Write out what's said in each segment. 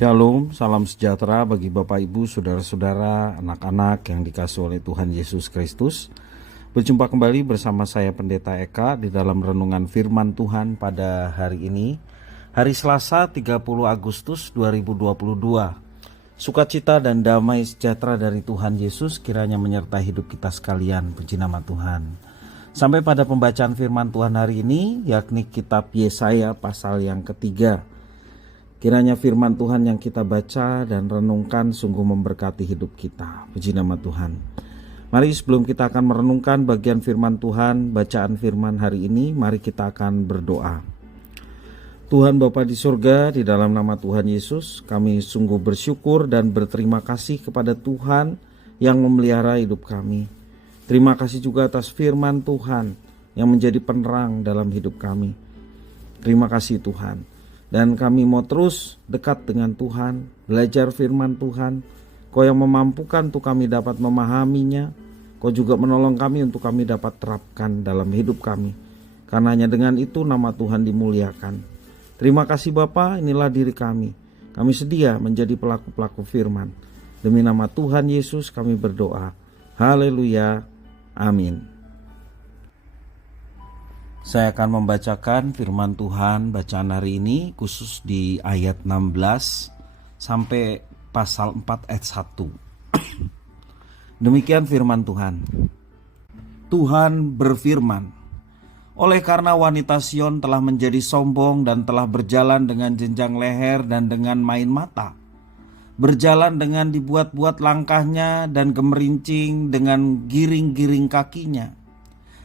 Shalom, salam sejahtera bagi Bapak Ibu, Saudara-saudara, anak-anak yang dikasihi oleh Tuhan Yesus Kristus. Berjumpa kembali bersama saya Pendeta Eka di dalam renungan firman Tuhan pada hari ini, hari Selasa 30 Agustus 2022. Sukacita dan damai sejahtera dari Tuhan Yesus kiranya menyertai hidup kita sekalian, puji nama Tuhan. Sampai pada pembacaan firman Tuhan hari ini, yakni kitab Yesaya pasal yang ketiga. Kiranya firman Tuhan yang kita baca dan renungkan sungguh memberkati hidup kita. Puji nama Tuhan. Mari sebelum kita akan merenungkan bagian firman Tuhan, bacaan firman hari ini, mari kita akan berdoa. Tuhan Bapa di surga, di dalam nama Tuhan Yesus, kami sungguh bersyukur dan berterima kasih kepada Tuhan yang memelihara hidup kami. Terima kasih juga atas firman Tuhan yang menjadi penerang dalam hidup kami. Terima kasih Tuhan. Dan kami mau terus dekat dengan Tuhan, belajar firman Tuhan. Kau yang memampukan untuk kami dapat memahaminya. Kau juga menolong kami untuk kami dapat terapkan dalam hidup kami. Karena hanya dengan itu nama Tuhan dimuliakan. Terima kasih Bapa, inilah diri kami. Kami sedia menjadi pelaku-pelaku firman. Demi nama Tuhan Yesus kami berdoa. Haleluya. Amin. Saya akan membacakan firman Tuhan bacaan hari ini khusus di ayat 16 sampai pasal 4 ayat 1. Demikian firman Tuhan. Tuhan berfirman, oleh karena wanita Sion telah menjadi sombong dan telah berjalan dengan jenjang leher dan dengan main mata, berjalan dengan dibuat-buat langkahnya dan gemerincing dengan giring-giring kakinya,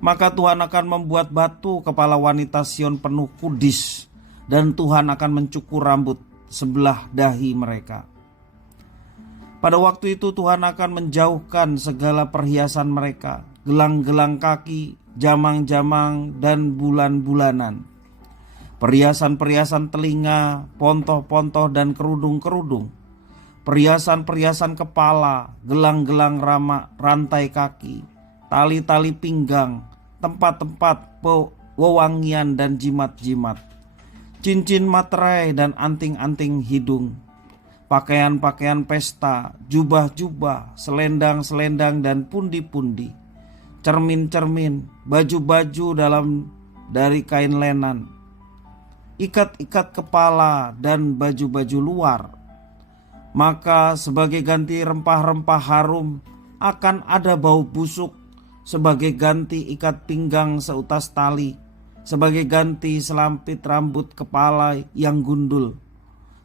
maka Tuhan akan membuat batu kepala wanita Sion penuh kudis, dan Tuhan akan mencukur rambut sebelah dahi mereka. Pada waktu itu Tuhan akan menjauhkan segala perhiasan mereka, gelang-gelang kaki, jamang-jamang, dan bulan-bulanan, perhiasan-perhiasan telinga, pontoh-pontoh, dan kerudung-kerudung, perhiasan-perhiasan kepala, gelang-gelang rantai kaki, tali-tali pinggang, tempat-tempat wewangian dan jimat-jimat, cincin materai dan anting-anting hidung, pakaian-pakaian pesta, jubah-jubah, selendang-selendang dan pundi-pundi, cermin-cermin, baju-baju dari kain lenan, ikat-ikat kepala dan baju-baju luar. Maka sebagai ganti rempah-rempah harum akan ada bau busuk, sebagai ganti ikat pinggang seutas tali, sebagai ganti selampit rambut kepala yang gundul,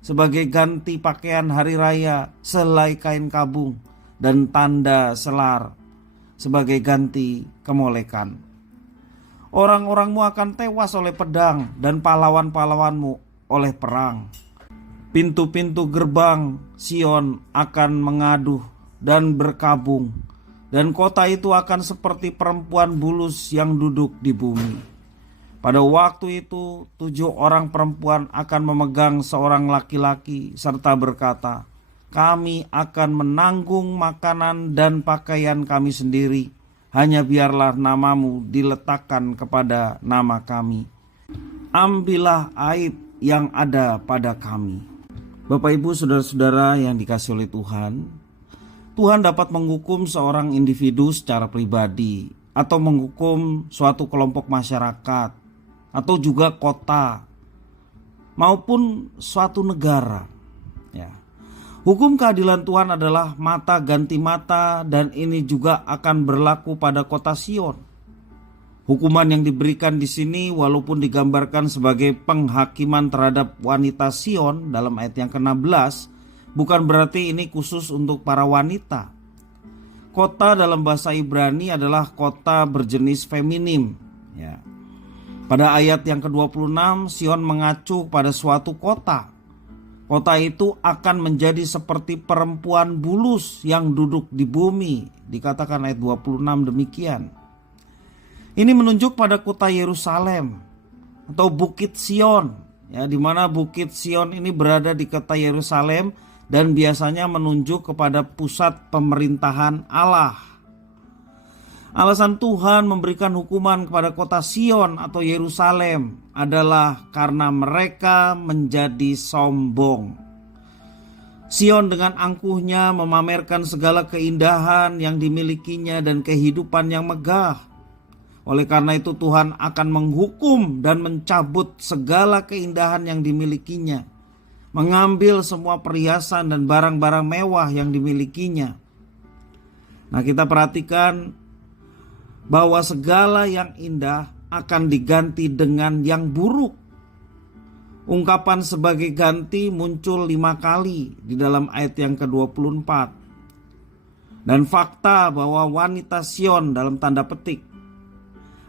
sebagai ganti pakaian hari raya selai kain kabung dan tanda selar, sebagai ganti kemolekan. Orang-orangmu akan tewas oleh pedang dan pahlawan-pahlawanmu oleh perang. Pintu-pintu gerbang Sion akan mengaduh dan berkabung, dan kota itu akan seperti perempuan bulus yang duduk di bumi. Pada waktu itu 7 orang perempuan akan memegang seorang laki-laki serta berkata, kami akan menanggung makanan dan pakaian kami sendiri, hanya biarlah namamu diletakkan kepada nama kami. Ambillah aib yang ada pada kami. Bapak Ibu saudara-saudara yang dikasihi oleh Tuhan, Tuhan dapat menghukum seorang individu secara pribadi, atau menghukum suatu kelompok masyarakat, atau juga kota, maupun suatu negara. Ya. Hukum keadilan Tuhan adalah mata ganti mata, dan ini juga akan berlaku pada kota Sion. Hukuman yang diberikan di sini walaupun digambarkan sebagai penghakiman terhadap wanita Sion dalam ayat yang ke-16, bukan berarti ini khusus untuk para wanita. Kota dalam bahasa Ibrani adalah kota berjenis feminim. Ya. Pada ayat yang ke-26, Sion mengacu pada suatu kota. Kota itu akan menjadi seperti perempuan bulus yang duduk di bumi. Dikatakan ayat 26 demikian. Ini menunjuk pada kota Yerusalem atau Bukit Sion. Ya, di mana Bukit Sion ini berada di kota Yerusalem, dan biasanya menunjuk kepada pusat pemerintahan Allah. Alasan Tuhan memberikan hukuman kepada kota Sion atau Yerusalem adalah karena mereka menjadi sombong. Sion dengan angkuhnya memamerkan segala keindahan yang dimilikinya dan kehidupan yang megah. Oleh karena itu Tuhan akan menghukum dan mencabut segala keindahan yang dimilikinya, mengambil semua perhiasan dan barang-barang mewah yang dimilikinya. Nah, kita perhatikan bahwa segala yang indah akan diganti dengan yang buruk. Ungkapan sebagai ganti muncul 5 kali di dalam ayat yang ke-24. Dan fakta bahwa wanita Sion dalam tanda petik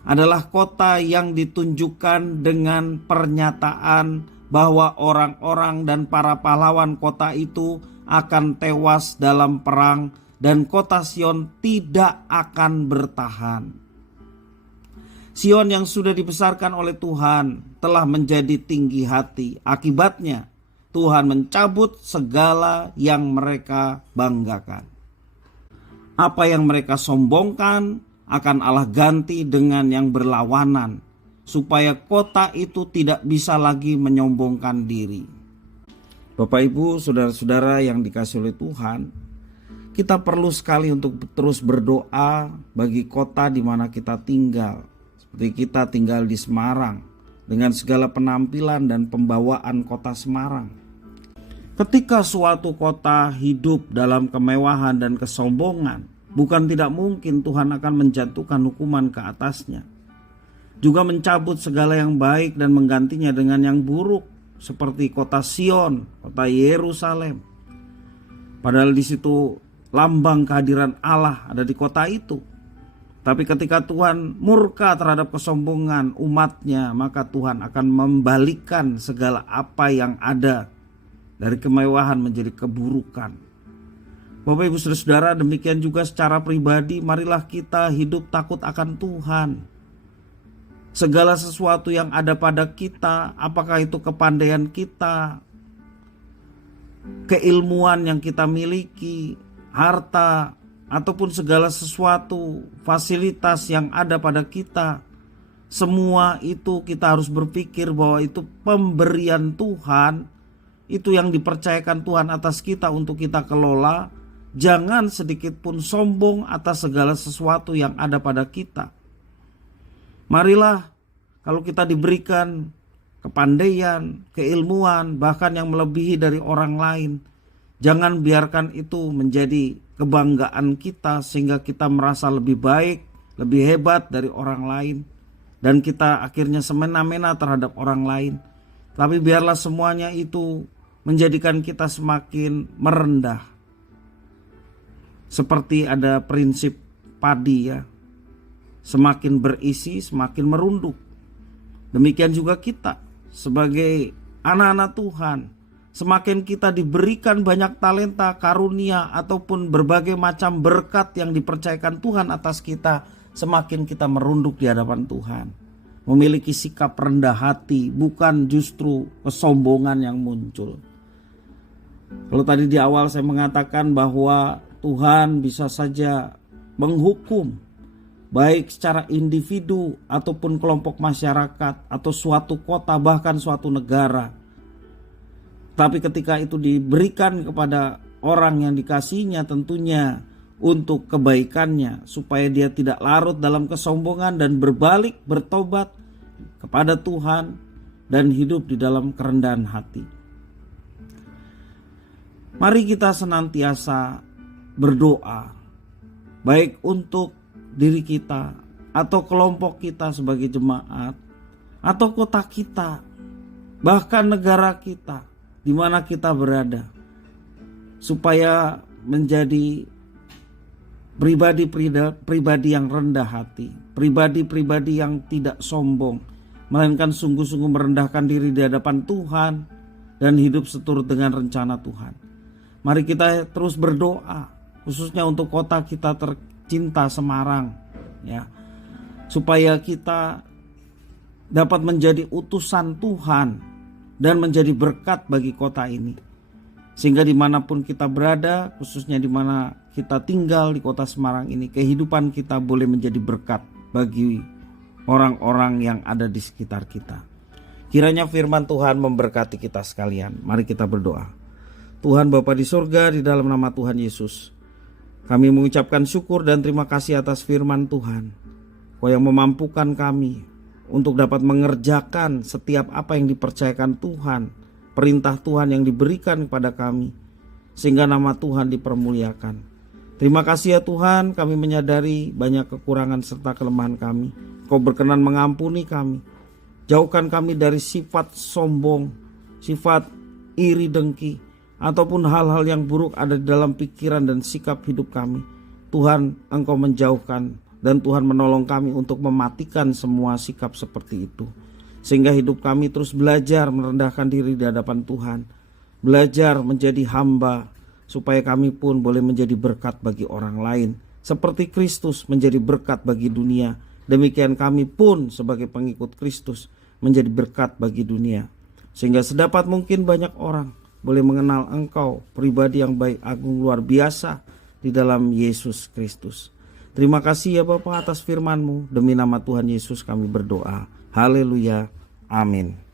adalah kota yang ditunjukkan dengan pernyataan bahwa orang-orang dan para pahlawan kota itu akan tewas dalam perang dan kota Sion tidak akan bertahan. Sion yang sudah dibesarkan oleh Tuhan telah menjadi tinggi hati. Akibatnya Tuhan mencabut segala yang mereka banggakan. Apa yang mereka sombongkan akan Allah ganti dengan yang berlawanan, supaya kota itu tidak bisa lagi menyombongkan diri. Bapak Ibu, saudara-saudara yang dikasihi oleh Tuhan, kita perlu sekali untuk terus berdoa bagi kota di mana kita tinggal. Seperti kita tinggal di Semarang dengan segala penampilan dan pembawaan kota Semarang. Ketika suatu kota hidup dalam kemewahan dan kesombongan, bukan tidak mungkin Tuhan akan menjatuhkan hukuman ke atasnya. Juga mencabut segala yang baik dan menggantinya dengan yang buruk, seperti kota Sion, kota Yerusalem. Padahal di situ lambang kehadiran Allah ada di kota itu. Tapi ketika Tuhan murka terhadap kesombongan umatnya, maka Tuhan akan membalikkan segala apa yang ada dari kemewahan menjadi keburukan. Bapak Ibu Saudara, demikian juga secara pribadi, marilah kita hidup takut akan Tuhan. Segala sesuatu yang ada pada kita, apakah itu kepandaian kita, keilmuan yang kita miliki, harta, ataupun segala sesuatu fasilitas yang ada pada kita, semua itu kita harus berpikir bahwa itu pemberian Tuhan, itu yang dipercayakan Tuhan atas kita untuk kita kelola. Jangan sedikit pun sombong atas segala sesuatu yang ada pada kita. Marilah kalau kita diberikan kepandaian, keilmuan, bahkan yang melebihi dari orang lain, jangan biarkan itu menjadi kebanggaan kita sehingga kita merasa lebih baik, lebih hebat dari orang lain, dan kita akhirnya semena-mena terhadap orang lain. Tapi biarlah semuanya itu menjadikan kita semakin merendah. Seperti ada prinsip padi ya, semakin berisi semakin merunduk. Demikian juga kita sebagai anak-anak Tuhan, semakin kita diberikan banyak talenta, karunia, ataupun berbagai macam berkat yang dipercayakan Tuhan atas kita, semakin kita merunduk di hadapan Tuhan. Memiliki sikap rendah hati, bukan justru kesombongan yang muncul. Kalau tadi di awal saya mengatakan bahwa Tuhan bisa saja menghukum, baik secara individu ataupun kelompok masyarakat atau suatu kota, bahkan suatu negara. Tapi ketika itu diberikan kepada orang yang dikasihinya, tentunya untuk kebaikannya, supaya dia tidak larut dalam kesombongan dan berbalik, bertobat kepada Tuhan dan hidup di dalam kerendahan hati. Mari kita senantiasa berdoa, baik untuk diri kita atau kelompok kita sebagai jemaat, atau kota kita, bahkan negara kita, di mana kita berada, supaya menjadi pribadi yang rendah hati, pribadi yang tidak sombong, melainkan sungguh-sungguh merendahkan diri di hadapan Tuhan dan hidup seturut dengan rencana Tuhan. Mari kita terus berdoa, khususnya untuk kota kita tercinta Semarang, ya, supaya kita dapat menjadi utusan Tuhan dan menjadi berkat bagi kota ini, sehingga dimanapun kita berada, khususnya di mana kita tinggal di kota Semarang ini, kehidupan kita boleh menjadi berkat bagi orang-orang yang ada di sekitar kita. Kiranya firman Tuhan memberkati kita sekalian. Mari kita berdoa. Tuhan Bapa di surga, di dalam nama Tuhan Yesus, kami mengucapkan syukur dan terima kasih atas firman Tuhan. Kau yang memampukan kami untuk dapat mengerjakan setiap apa yang dipercayakan Tuhan, perintah Tuhan yang diberikan kepada kami, sehingga nama Tuhan dipermuliakan. Terima kasih ya Tuhan, kami menyadari banyak kekurangan serta kelemahan kami. Kau berkenan mengampuni kami. Jauhkan kami dari sifat sombong, sifat iri dengki, ataupun hal-hal yang buruk ada di dalam pikiran dan sikap hidup kami. Tuhan, Engkau menjauhkan dan Tuhan menolong kami untuk mematikan semua sikap seperti itu, sehingga hidup kami terus belajar merendahkan diri di hadapan Tuhan, belajar menjadi hamba, supaya kami pun boleh menjadi berkat bagi orang lain, seperti Kristus menjadi berkat bagi dunia. Demikian kami pun sebagai pengikut Kristus menjadi berkat bagi dunia, sehingga sedapat mungkin banyak orang boleh mengenal Engkau, pribadi yang baik, agung, luar biasa di dalam Yesus Kristus. Terima kasih ya Bapa atas firman-Mu. Demi nama Tuhan Yesus kami berdoa. Haleluya. Amin.